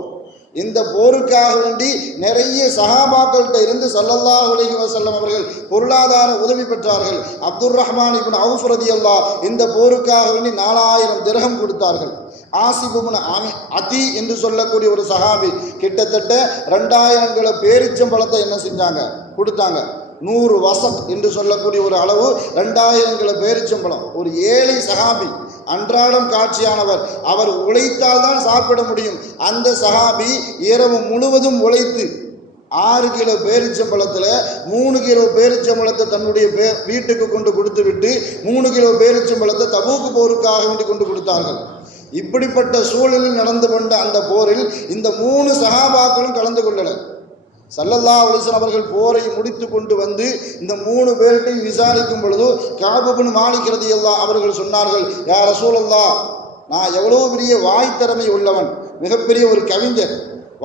இந்த போருக்காக வேண்டி நிறைய சஹாபாக்கள்கிட்ட இருந்து ஸல்லல்லாஹு அலைஹி வஸல்லம் அவர்கள் பொருளாதார உதவி பெற்றார்கள். அப்துர் ரஹ்மான் இப்னு அவுஃப் ரலியல்லாஹ் இந்த போருக்காக வேண்டி 4000 திர்ஹம் கொடுத்தார்கள். ஆசிப் இப்னு அதி என்று சொல்லக்கூடிய ஒரு சஹாபி கிட்டத்தட்ட 2000 கிலோ பேரிச்சம்பழத்தை என்ன செஞ்சாங்க, கொடுத்தாங்க. 100 வசக் என்று சொல்லக்கூடிய ஒரு அளவு 2000 கிலோ பேரிச்சம்பழம். ஒரு ஏழை சஹாபி, அன்றாடம் காட்சியானவர், அவர் உழைத்தால் தான் சாப்பிட முடியும். அந்த சஹாபி இரவு முழுவதும் உழைத்து 6 கிலோ பேரிச்சம்பழத்தில் 3 கிலோ பேரிச்சம்பழத்தை தன்னுடைய வீட்டுக்கு கொண்டு கொடுத்து விட்டு 3 கிலோ பேரிச்சம்பழத்தை தபூக்கு போருக்காக வேண்டி கொண்டு கொடுத்தார்கள். இப்படிப்பட்ட சூழலில் நடந்து கொண்ட அந்த போரில் இந்த 3 சஹாபாக்களும் கலந்து கொள்ளனர். ஸல்லல்லாஹு அலைஹி வஸல்லம் அவர்கள் போரை முடித்து கொண்டு வந்து இந்த 3 பேர்கிட்டையும் விசாரிக்கும் பொழுது காப் இப்னு மாலிக் ரலியல்லாஹு அவர்கள் சொன்னார்கள், யா ரசூலல்லாஹ், நான் எவ்வளோ பெரிய வாய்த்திறமை உள்ளவன், மிகப்பெரிய ஒரு கவிஞர்,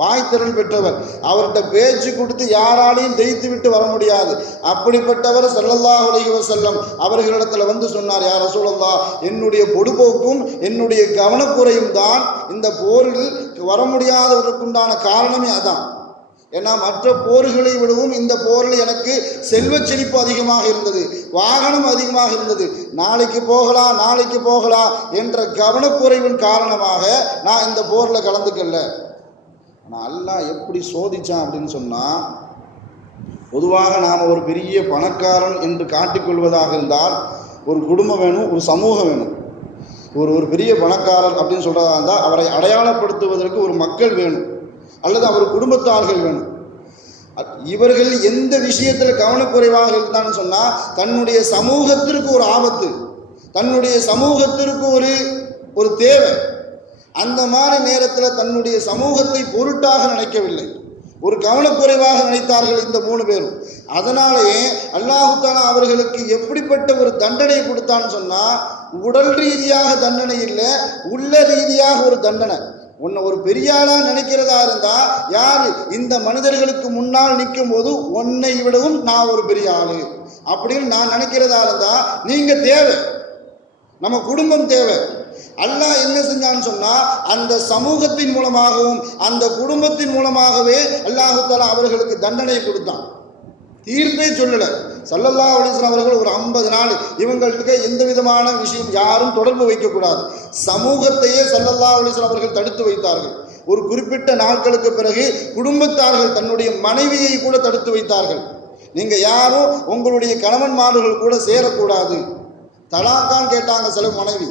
வாய்த்திறன் பெற்றவர், அவர்கிட்ட பேச்சு கொடுத்து யாராலையும் ஜெயித்து விட்டு வர முடியாது. அப்படிப்பட்டவர் ஸல்லல்லாஹு அலைஹி வஸல்லம் அவர்களிடத்தில் வந்து சொன்னார், யா ரசூலல்லாஹ், என்னுடைய பொடுபோக்கும் என்னுடைய கவனக்குறையும் தான் இந்த போரில் வர முடியாதவருக்குண்டான காரணமே அதான். ஏன்னா மற்ற போர்களை விடவும் இந்த போரில் எனக்கு செல்வச் செழிப்பு அதிகமாக இருந்தது, வாகனம் அதிகமாக இருந்தது, நாளைக்கு போகலாம் என்ற கவனக்குறைவின் காரணமாக நான் இந்த போரில் கலந்துக்கல. ஆனால் அல்லாஹ் எப்படி சோதிச்சான் அப்படின்னு சொன்னால், பொதுவாக நாம் ஒரு பெரிய பணக்காரன் என்று காட்டிக்கொள்வதாக இருந்தால் ஒரு குடும்பம் வேணும், ஒரு சமூகம் வேணும். ஒரு பெரிய பணக்காரர் அப்படின்னு சொல்கிறதா இருந்தால் அவரை அடையாளப்படுத்துவதற்கு ஒரு மக்கள் வேணும், அல்லது அவர் குடும்பத்தார்கள் வேணும். இவர்கள் எந்த விஷயத்தில் கவனக்குறைவாக இருந்தான்னு சொன்னால், தன்னுடைய சமூகத்திற்கு ஒரு ஆபத்து, தன்னுடைய சமூகத்திற்கு ஒரு தேவை, அந்த மாதிரி நேரத்தில் தன்னுடைய சமூகத்தை பொருட்டாக நினைக்கவில்லை, ஒரு கவனக்குறைவாக நினைத்தார்கள் இந்த 3 பேரும். அதனாலேயே அல்லாஹ் தஆலா அவர்களுக்கு எப்படிப்பட்ட ஒரு தண்டனை கொடுத்தான்னு சொன்னால், உடல் ரீதியாக தண்டனை இல்லை, உள்ள ரீதியாக ஒரு தண்டனை. உன்னை ஒரு பெரிய ஆளாக நினைக்கிறதா இருந்தால், யார் இந்த மனிதர்களுக்கு முன்னால் நிற்கும் போது உன்னை விடவும் நான் ஒரு பெரிய ஆளு அப்படின்னு நான் நினைக்கிறதா இருந்தால் நீங்கள் தேவை, நம்ம குடும்பம் தேவை. அல்லாஹ் என்ன செஞ்சான்னு சொன்னால், அந்த சமூகத்தின் மூலமாகவும் அந்த குடும்பத்தின் மூலமாகவே அல்லாஹ் தஆலா அவர்களுக்கு தண்டனை கொடுத்தான், தீர்ப்பே சொல்லலை. ஸல்லல்லாஹு அலைஹி வஸல்லம் அவர்கள் ஒரு 50 நாள் இவங்களுக்கு எந்த விதமான விஷயம் யாரும் தொடர்பு வைக்கக்கூடாது, சமூகத்தையே ஸல்லல்லாஹு அலைஹி வஸல்லம் அவர்கள் தடுத்து வைத்தார்கள். ஒரு குறிப்பிட்ட நாட்களுக்கு பிறகு குடும்பத்தார்கள் தன்னுடைய மனைவியை கூட தடுத்து வைத்தார்கள். நீங்கள் யாரும் உங்களுடைய கணவன்மார்கள் கூட சேரக்கூடாது. தலாக்கான்னு கேட்டாங்க சில மனைவி.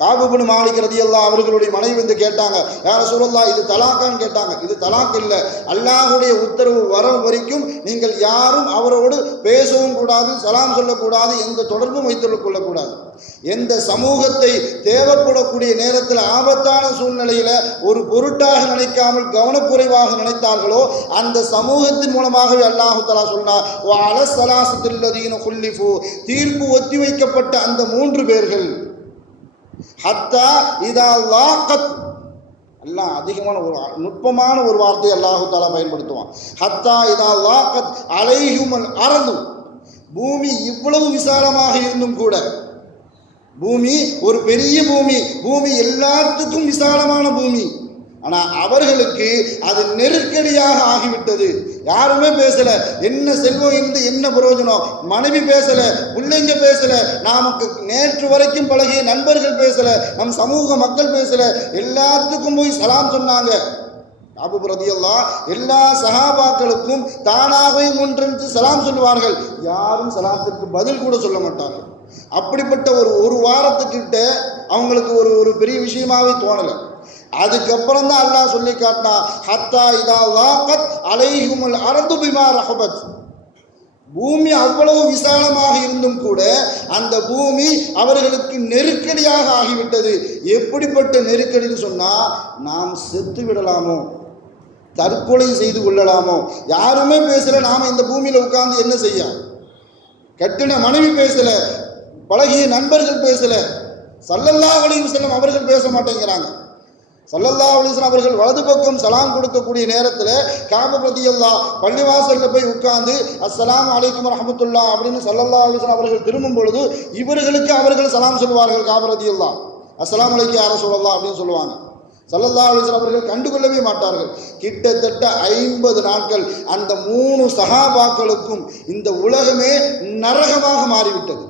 காபு பின் மாலிக் ரலியல்லாஹு அவர்களுடைய மனைவி வந்து கேட்டாங்க, யா ரசூலல்லாஹ் இது தலாக்கான்னு கேட்டாங்க. இது தலாக் இல்லை, அல்லாஹ்வுடைய உத்தரவு வரும் வரைக்கும் நீங்கள் யாரும் அவரோடு பேசவும் கூடாது, சலாம் சொல்லக்கூடாது, எந்த தொடர்பும் வைத்துக் கொள்ளக்கூடாது. எந்த சமூகத்தை தேவைப்படக்கூடிய நேரத்தில் ஆபத்தான சூழ்நிலையில் ஒரு பொருட்டாக நினைக்காமல் கவனக்குறைவாக நினைத்தார்களோ அந்த சமூகத்தின் மூலமாகவே அல்லாஹ் தஆலா சொன்னார், வ அல ஸலாஸத்தில்லதீன குல்லிஃபு, தீர்ப்பு ஒத்தி வைக்கப்பட்ட அந்த 3 பேர்கள், ஹத்தா இதா லாகத், அல்லாஹ் அதிகமான ஒரு நுட்பமான ஒரு வார்த்தையை அல்லாஹ் தஆலா பயன்படுத்துவான். ஹத்தா இதா லாகத் அலைஹிமுல் அர்து, பூமி இவ்வளவு விசாலமாக இருந்தும் கூட, பூமி ஒரு பெரிய பூமி எல்லாத்துக்கும் விசாலமான பூமி, ஆனால் அவர்களுக்கு அது நெருக்கடியாக ஆகிவிட்டது. யாருமே பேசலை, என்ன செல்வம் இருந்து என்ன பிரயோஜனம், மனைவி பேசலை, பிள்ளைங்க பேசலை, நமக்கு நேற்று வரைக்கும் பழகிய நண்பர்கள் பேசலை, நம் சமூக மக்கள் பேசலை, எல்லாத்துக்கும் போய் சலாம் சொன்னாங்க. அபூ ரலியல்லாஹு எல்லா சஹாபாக்களுக்கும் தானாகவே முன்னின்று சலாம் சொல்லுவார்கள், யாரும் சலாத்திற்கு பதில் கூட சொல்ல மாட்டார்கள். அப்படிப்பட்ட ஒரு வாரத்துக்கிட்ட அவங்களுக்கு ஒரு பெரிய விஷயமாவே தோணலை. அதுக்கப்புறம் தான் அல்லாஹ் சொல்லி காட்டினா, ஹத்தா இதா லாகத் அலைஹிமுல் அர்து பிமா ரஹபத், பூமி அவ்வளவு விசாலமாக இருந்தும் கூட அந்த பூமி அவர்களுக்கு நெருக்கடியாக ஆகிவிட்டது. எப்படிப்பட்ட நெருக்கடின்னு சொன்னால், நாம் செத்து விடலாமோ, தற்கொலை செய்து கொள்ளலாமோ, யாருமே பேசலை. நாம் இந்த பூமியில் உட்கார்ந்து என்ன செய்ய? கட்டின மனைவி பேசலை, பழகிய நண்பர்கள் பேசலை, ஸல்லல்லாஹு அலைஹி வஸல்லம் அவர்கள் பேச மாட்டேங்கிறாங்க. ஸல்லல்லாஹு அலைஹி வஸல்லம் அவர்கள் வலது பக்கம் சலாம் கொடுக்கக்கூடிய நேரத்தில் காபு ரலியல்லாஹு பள்ளிவாசலில் போய் உட்கார்ந்து அஸ்ஸலாமு அலைக்கும் வரஹ்மத்துல்லாஹ் அப்படின்னு ஸல்லல்லாஹு அலைஹி வஸல்லம் அவர்கள் திரும்பும் பொழுது இவர்களுக்கு அவர்கள் சலாம் சொல்வார்கள். காபு ரலியல்லாஹு அஸ்ஸலாமு அலைக்கும் யா ரசூலல்லாஹ் அப்படின்னு சொல்லுவாங்க. ஸல்லல்லாஹு அலைஹி வஸல்லம் அவர்கள் கண்டுகொள்ளவே மாட்டார்கள். கிட்டத்தட்ட 50 நாட்கள் அந்த 3 சஹாபாக்களுக்கும் இந்த உலகமே நரகமாக மாறிவிட்டது.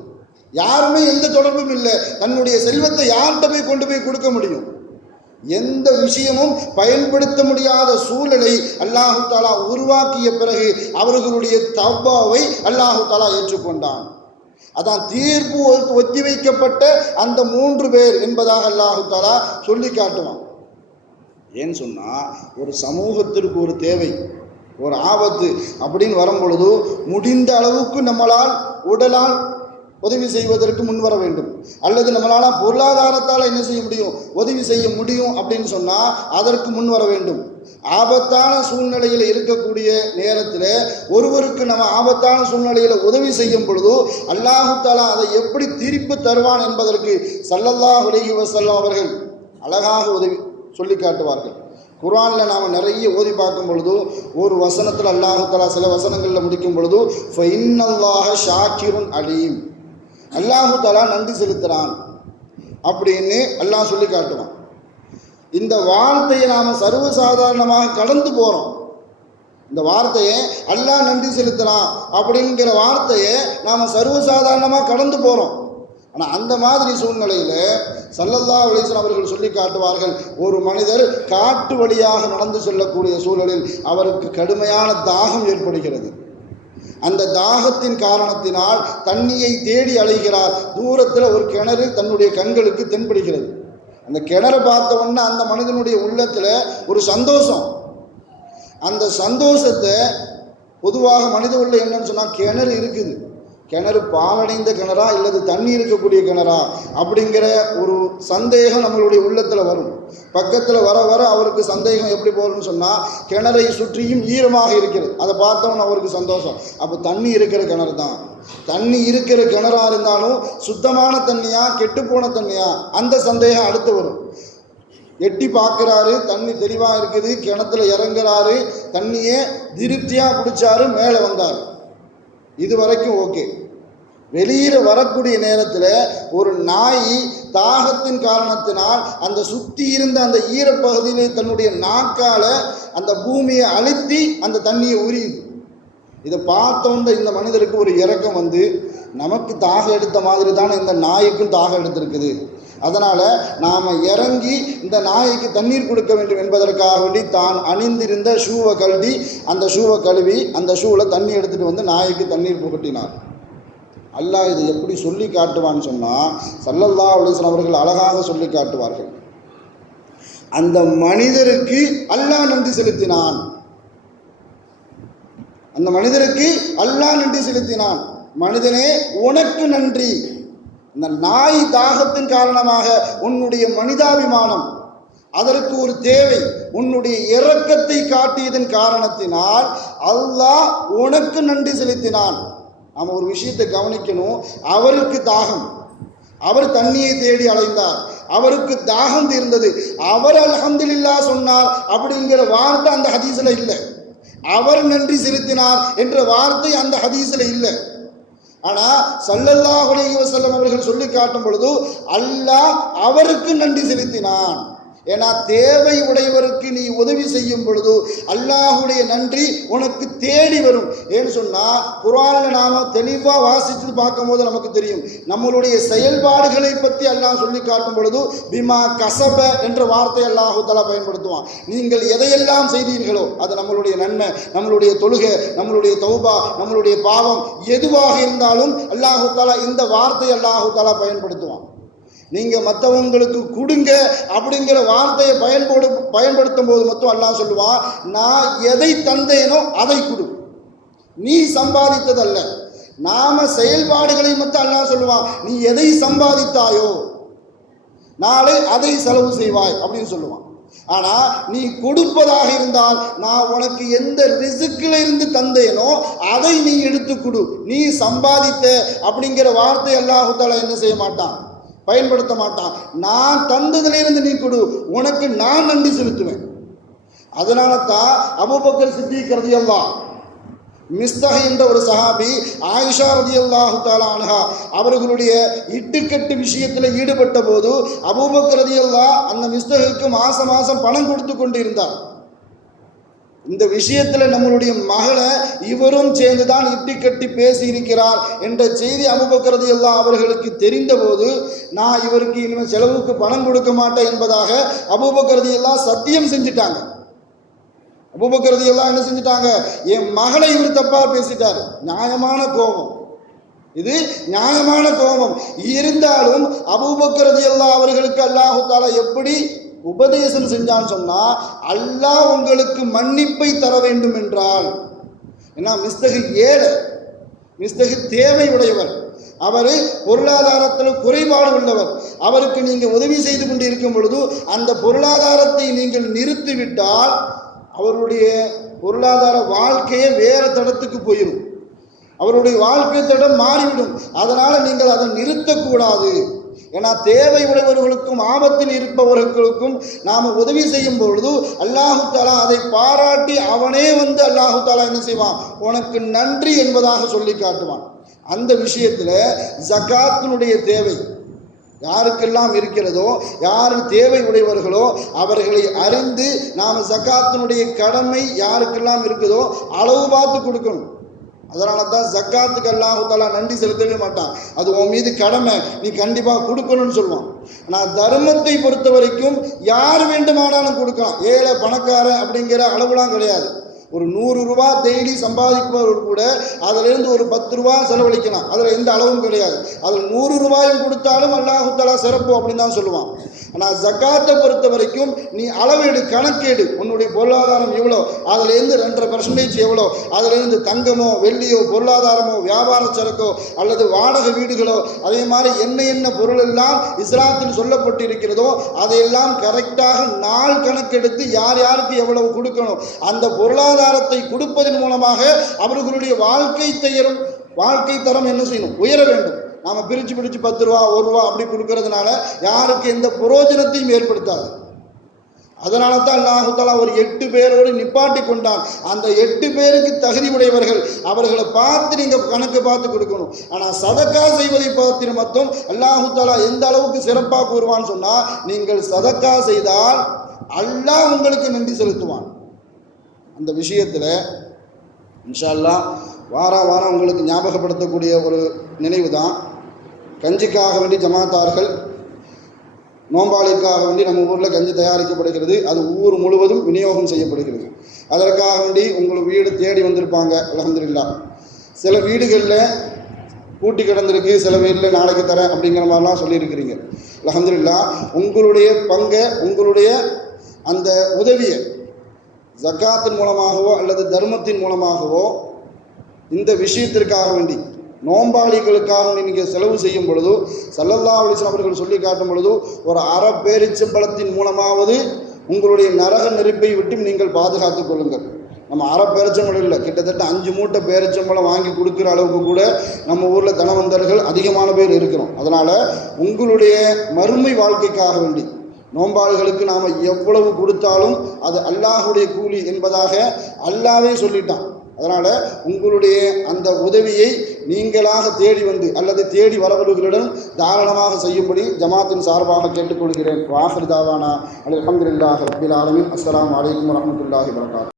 யாருமே எந்த தொடர்பும் இல்லை. தன்னுடைய செல்வத்தை யார்கிட்ட போய் கொண்டு போய் கொடுக்க முடியும்? எந்த விஷயமும் பயன்படுத்த முடியாத சூழலை அல்லாஹு தஆலா உருவாக்கிய பிறகு அவர்களுடைய தவ்பாவை அல்லாஹு தஆலா ஏற்றுக்கொண்டான். அதான் தீர்ப்பு ஒத்தி வைக்கப்பட்ட அந்த 3 பேர் என்பதாக அல்லாஹு தஆலா சொல்லி காட்டுவான். ஏன்னு சொன்னால், ஒரு சமூகத்திற்கு ஒரு தேவை, ஒரு ஆபத்து அப்படின்னு வரும் பொழுது முடிந்த அளவுக்கு நம்மளால் உடலால் உதவி செய்வதற்கு முன்வர வேண்டும், அல்லது நம்மளால் பொருளாதாரத்தால் என்ன செய்ய முடியும், உதவி செய்ய முடியும் அப்படின்னு சொன்னால் அதற்கு முன்வர வேண்டும். ஆபத்தான சூழ்நிலையில் இருக்கக்கூடிய நேரத்தில் ஒருவருக்கு நம்ம ஆபத்தான சூழ்நிலையில் உதவி செய்யும் பொழுது அல்லாஹு தஆலா அதை எப்படி திருப்பி தருவான் என்பதற்கு ஸல்லல்லாஹு அலைஹி வஸல்லம் அவர்கள் அழகாக உதவி சொல்லி காட்டுவார்கள். குர்ஆனில் நாம் நிறைய ஓதி பார்க்கும் பொழுது ஒரு வசனத்தில் அல்லாஹு தஆலா சில வசனங்களில் முடிக்கும் பொழுது ஃபஇன்னல்லாஹ ஷாக்கிருன் அலீம், அல்லாஹு தஆலா நன்றி செலுத்துகிறான் அப்படின்னு அல்லாஹ் சொல்லி காட்டுவான். இந்த வார்த்தையை நாம் சர்வசாதாரணமாக கடந்து போகிறோம். இந்த வார்த்தையை அல்லாஹ் நன்றி செலுத்தலாம் அப்படிங்கிற வார்த்தையை நாம் சர்வசாதாரணமாக கடந்து போகிறோம். ஆனால் அந்த மாதிரி சூழ்நிலையில் ஸல்லல்லாஹு அலைஹி வஸல்லம் அவர்கள் சொல்லி காட்டுவார்கள், ஒரு மனிதர் காட்டு வழியாக நடந்து செல்லக்கூடிய சூழலில் அவருக்கு கடுமையான தாகம் ஏற்படுகிறது. அந்த தாகத்தின் காரணத்தினால் தண்ணியை தேடி அலைகிறார். தூரத்தில் ஒரு கிணறு தன்னுடைய கண்களுக்கு தென்படுகிறது. அந்த கிணறை பார்த்த உடனே அந்த மனிதனுடைய உள்ளத்தில் ஒரு சந்தோஷம். அந்த சந்தோஷத்தை பொதுவாக மனித உள்ள என்னன்னு சொன்னால், கிணறு இருக்குது, கிணறு பாலடைந்த கிணறா இல்லது தண்ணி இருக்கக்கூடிய கிணறா அப்படிங்கிற ஒரு சந்தேகம் நம்மளுடைய உள்ளத்தில் வரும். பக்கத்தில் வர வர அவருக்கு சந்தேகம் எப்படி போகும்னு சொன்னால், கிணறை சுற்றியும் ஈரமாக இருக்கிறது. அதை பார்த்தோன்னு அவருக்கு சந்தோஷம். அப்போ தண்ணி இருக்கிற கிணறு தான். தண்ணி இருக்கிற கிணறா இருந்தாலும் சுத்தமான தண்ணியா கெட்டுப்போன தண்ணியா, அந்த சந்தேகம் அடுத்து வரும். எட்டி பார்க்குறாரு, தண்ணி தெளிவாக இருக்குது, கிணத்துல இறங்குறாரு, தண்ணியை திருப்தியாக பிடிச்சாரு, மேலே வந்தார், இது வரைக்கும் ஓகே. வெளியில் வரக்கூடிய நேரத்தில் ஒரு நாய் தாகத்தின் காரணத்தினால் அந்த சுற்றி இருந்த அந்த ஈரப்பகுதியிலே தன்னுடைய நாக்கால் அந்த பூமியை அழுத்தி அந்த தண்ணியை உரியுது. இதை பார்த்தோன்ற இந்த மனிதருக்கு ஒரு இரக்கம் வந்து, நமக்கு தாகம் எடுத்த மாதிரி தானே இந்த நாய்க்கும் தாகம் எடுத்திருக்குது, அதனால் நாம் இறங்கி இந்த நாய்க்கு தண்ணீர் கொடுக்க வேண்டும் என்பதற்காக வேண்டி தான் அணிந்திருந்த ஷூவை கழட்டி அந்த ஷூவை கழுவி அந்த ஷூவில் தண்ணி எடுத்துகிட்டு வந்து நாய்க்கு தண்ணீர் புகட்டினார். அல்லாஹ் இது எப்படி சொல்லி காட்டுவான்னு சொன்னால், ஸல்லல்லாஹு அலைஹி வஸல்லம் அவர்கள் அழகாக சொல்லி காட்டுவார்கள். அந்த மனிதருக்கு அல்லாஹ் நன்றி செலுத்தினான். அந்த மனிதருக்கு அல்லாஹ் நன்றி செலுத்தினான். மனிதனே உனக்கு நன்றி. இந்த நாய் தாகத்தின் காரணமாக உன்னுடைய மனிதாபிமானம், அதற்கு ஒரு தேவை, உன்னுடைய இரக்கத்தை காட்டியதன் காரணத்தினால் அல்லாஹ் உனக்கு நன்றி செலுத்தினான். நாம் ஒரு விஷயத்தை கவனிக்கணும். அவருக்கு தாகம், அவர் தண்ணியை தேடி அலைந்தார், அவருக்கு தாகம் தீர்ந்தது, அவர் அல்ஹம்துலில்லாஹ் சொன்னார் அப்படிங்கிற வார்த்தை அந்த ஹதீஸில் இல்லை. அவர் நன்றி செலுத்தினார் என்ற வார்த்தை அந்த ஹதீஸில் இல்லை. ஆனால் ஸல்லல்லாஹு அலைஹி வஸல்லம் அவர்கள் சொல்லி காட்டும் பொழுது அல்லாஹ் அவருக்கு நன்றி செலுத்தினான். ஏன்னா தேவை உடையவருக்கு நீ உதவி செய்யும் பொழுது அல்லாஹுடைய நன்றி உனக்கு தேடி வரும். ஏன்னு சொன்னால் குர்ஆனில் நாம் தெளிவாக வாசித்து பார்க்கும் போது நமக்கு தெரியும், நம்மளுடைய செயல்பாடுகளை பற்றி அல்லாஹ் சொல்லி காட்டும் பொழுது பிமா கசப என்ற வார்த்தை அல்லாஹு தஆலா பயன்படுத்துவான். நீங்கள் எதையெல்லாம் செய்தீர்களோ அது நம்மளுடைய நன்மை, நம்மளுடைய தொழுகை, நம்மளுடைய தௌபா, நம்மளுடைய பாவம் எதுவாக இருந்தாலும் அல்லாஹு தஆலா இந்த வார்த்தை அல்லாஹு தஆலா பயன்படுத்துவான். நீங்கள் மற்றவங்களுக்கு கொடுங்க அப்படிங்கிற வார்த்தையை பயன்படுத்தும் போது மட்டும் அல்லாஹ் சொல்லுவான், நான் எதை தந்தேனோ அதை கொடு, நீ சம்பாதித்ததல்ல. நாம செயல்பாடுகளை மட்டும் அல்லாஹ் சொல்லுவான், நீ எதை சம்பாதித்தாயோ நாளை அதை செலவு செய்வாய் அப்படின்னு சொல்லுவான். ஆனால் நீ கொடுப்பதாக இருந்தால் நான் உனக்கு எந்த ரிஸ்கில் இருந்து தந்தேனோ அதை நீ எடுத்து கொடு. நீ சம்பாதித்த அப்படிங்கிற வார்த்தை அல்லாஹ் தஆலா என்ன செய்ய மாட்டான், பயன்படுத்த மாட்டான். நான் தந்ததிலிருந்து நீ கொடு, உனக்கு நான் நன்றி செலுத்துவேன். அதனால தான் அபூபக்கர் சித்திக் ரலியல்லாஹு, மிஸ்தஹ் என்ற ஒரு சஹாபி, ஆயிஷா ரலியல்லாஹு தஆலா அன்ஹா அவர்களுடைய இட்டுக்கட்டு விஷயத்தில் ஈடுபட்ட போது அபூபக்கர் ரலியல்லாஹு அந்த மிஸ்தஹுக்கு மாசம் மாசம் பணம் கொடுத்து கொண்டு இருந்தார். இந்த விஷயத்தில் நம்மளுடைய மகளை இவரும் சேர்ந்து தான் இட்டி கட்டி பேசி இருக்கிறார் என்ற செய்தி அபூபக்கர் ரலியல்லாஹு அவர்களுக்கு தெரிந்த போது, நான் இவருக்கு இனிமேல் செலவுக்கு பணம் கொடுக்க மாட்டேன் என்பதாக அபூபக்கர் ரலியல்லாஹு சத்தியம் செஞ்சுட்டாங்க. அபூபக்கர் ரலியல்லாஹு என்ன செஞ்சுட்டாங்க, என் மகளை இவர் தப்பாக பேசிட்டார். நியாயமான கோபம், இது நியாயமான கோபம். இருந்தாலும் அபூபக்கர் ரலியல்லாஹு அவர்களுக்கு அல்லாஹ் தஆலா எப்படி உபதேசம் செஞ்சான்னு சொன்னால், அல்லாஹ் உங்களுக்கு மன்னிப்பை தர வேண்டும் என்றால், ஏன்னா மிஸ்தகு ஏழை, மிஸ்தகு தேவை உடையவர், அவர் பொருளாதாரத்தில் குறைபாடு உள்ளவர். அவருக்கு நீங்கள் உதவி செய்து கொண்டு இருக்கும் பொழுது அந்த பொருளாதாரத்தை நீங்கள் நிறுத்திவிட்டால் அவருடைய பொருளாதார வாழ்க்கையே வேறு தடத்துக்கு போயிடும், அவருடைய வாழ்க்கை தடம் மாறிவிடும். அதனால் நீங்கள் அதை நிறுத்தக்கூடாது. ஏன்னா தேவை உடையவர்களுக்கும் ஆபத்தில் இருப்பவர்களுக்கும் நாம் உதவி செய்யும் பொழுது அல்லாஹு தஆலா அதை பாராட்டி அவனே வந்து அல்லாஹு தஆலா என்ன செய்வான், உனக்கு நன்றி என்பதாக சொல்லி காட்டுவான். அந்த விஷயத்தில் ஜகாத்தினுடைய தேவை, யாருக்கெல்லாம் இருக்கிறதோ, யார் தேவை உடையவர்களோ அவர்களை அறிந்து நாம் ஜக்காத்தினுடைய கடமை யாருக்கெல்லாம் இருக்குதோ அளவு பார்த்து கொடுக்கணும். அதனால தான் ஜக்காத்துக்கு அல்லாஹ் தஆலா நன்றி செலுத்தவே மாட்டான். அது உன் மீது கடமை, நீ கண்டிப்பாக கொடுக்கணும்னு சொல்லுவான். ஆனால் தர்மத்தை பொறுத்த வரைக்கும் யார் வேண்டுமானாலும் கொடுக்கலாம். ஏழை பணக்காரன் அப்படிங்கிற அளவுலாம் கிடையாது. ஒரு 100 ரூபா டெய்லி சம்பாதிப்பவர் கூட அதிலிருந்து ஒரு 10 ரூபா செலவழிக்கலாம். அதில் எந்த அளவும் கிடையாது. அதில் 100 ரூபாயும் கொடுத்தாலும் அல்லாஹ் தஆலா சிறப்பு அப்படின்னு தான் சொல்லுவான். ஆனால் ஜக்காத்தை பொறுத்த வரைக்கும் நீ அளவீடு, கணக்கேடு, உன்னுடைய பொருளாதாரம் எவ்வளோ, அதிலேருந்து 2.5% எவ்வளோ, அதிலிருந்து தங்கமோ வெள்ளியோ பொருளாதாரமோ வியாபார சரக்கோ அல்லது வாடகை வீடுகளோ, அதே மாதிரி என்ன பொருள் எல்லாம் இஸ்லாத்தில் சொல்லப்பட்டு இருக்கிறதோ அதையெல்லாம் கரெக்டாக நாள் கணக்கெடுத்து யார் யாருக்கு எவ்வளவு கொடுக்கணும், அந்த பொருளாதாரத்தை கொடுப்பதன் மூலமாக அவர்களுடைய வாழ்க்கை தரம் என்ன செய்யணும், உயர வேண்டும். நாம் பிரித்து 10 ரூபா 1 ரூபா அப்படி கொடுக்கறதுனால யாருக்கு எந்த பிரயோஜனத்தையும் ஏற்படுத்தாது. அதனால தான் அல்லாஹ் தஆலா ஒரு 8 பேரோடு நிப்பாட்டி கொண்டான். அந்த 8 பேருக்கு தகுதி உடையவர்கள், அவர்களை பார்த்து நீங்கள் கணக்கு பார்த்து கொடுக்கணும். ஆனால் சதக்கா செய்வதை பார்த்து மட்டும் அல்லாஹ் தஆலா எந்த அளவுக்கு சிறப்பாக கூறுவான்னு சொன்னால், நீங்கள் சதக்கா செய்தால் அல்லாஹ் உங்களுக்கு நன்றி செலுத்துவான். அந்த விஷயத்தில் இன்ஷா அல்லாஹ் வாரம் உங்களுக்கு ஞாபகப்படுத்தக்கூடிய ஒரு நினைவு தான், கஞ்சிக்காக வேண்டி ஜமாத்தார்கள், நோம்பாளிக்காக வேண்டி நம்ம ஊரில் கஞ்சி தயாரிக்கப்படுகிறது. அது ஊர் முழுவதும் விநியோகம் செய்யப்படுகிறது. அதற்காக வேண்டி உங்கள் வீடு தேடி வந்திருப்பாங்க. அல்ஹம்துலில்லாஹ். சில வீடுகளில் பூட்டி கிடந்திருக்கு, சில வீட்டில் நாளைக்கு தரேன் அப்படிங்கிற மாதிரிலாம் சொல்லியிருக்கிறீங்க. அல்ஹம்துலில்லாஹ். உங்களுடைய பங்கை, உங்களுடைய அந்த உதவியை ஜக்காத்தின் மூலமாகவோ அல்லது தர்மத்தின் மூலமாகவோ இந்த விஷயத்திற்காக வேண்டி, நோம்பாளிகளுக்காக நீங்கள் செலவு செய்யும் பொழுது ஸல்லல்லாஹு அலைஹி வஸல்லம் அவர்கள் சொல்லி காட்டும் பொழுது, ஒரு அரை பேரிச்சம்பழத்தின் மூலமாவது உங்களுடைய நரக நெருப்பை விட்டு நீங்கள் பாதுகாத்துக் கொள்ளுங்கள். நம்ம அரை பேரிச்சம்பழம் இல்லை, கிட்டத்தட்ட 5 மூட்டை பேரிச்சம்பழம் வாங்கி கொடுக்குற அளவுக்கு கூட நம்ம ஊரில் தனவந்தர்கள் அதிகமான பேர் இருக்கிறோம். அதனால் உங்களுடைய மறுமை வாழ்க்கைக்காக வேண்டி நோம்பாளிகளுக்கு நாம் எவ்வளவு கொடுத்தாலும் அது அல்லாஹுடைய கூலி என்பதாக அல்லாஹ்வே சொல்லிட்டான். அதனால் உங்களுடைய அந்த உதவியை நீங்களாக தேடி வந்து அல்லது தேடி வரவர்களுடன் தாராளமாக செய்யும்படி ஜமாத்தின் சார்பாக கேட்டுக்கொள்கிறேன். வாஹிர் தாவானா அல்ஹம்துலில்லாஹி ரப்பில் ஆலமீன். அஸ்ஸலாமு அலைக்கும் வரஹ்மத்துல்லாஹி வபரகாத்துஹு.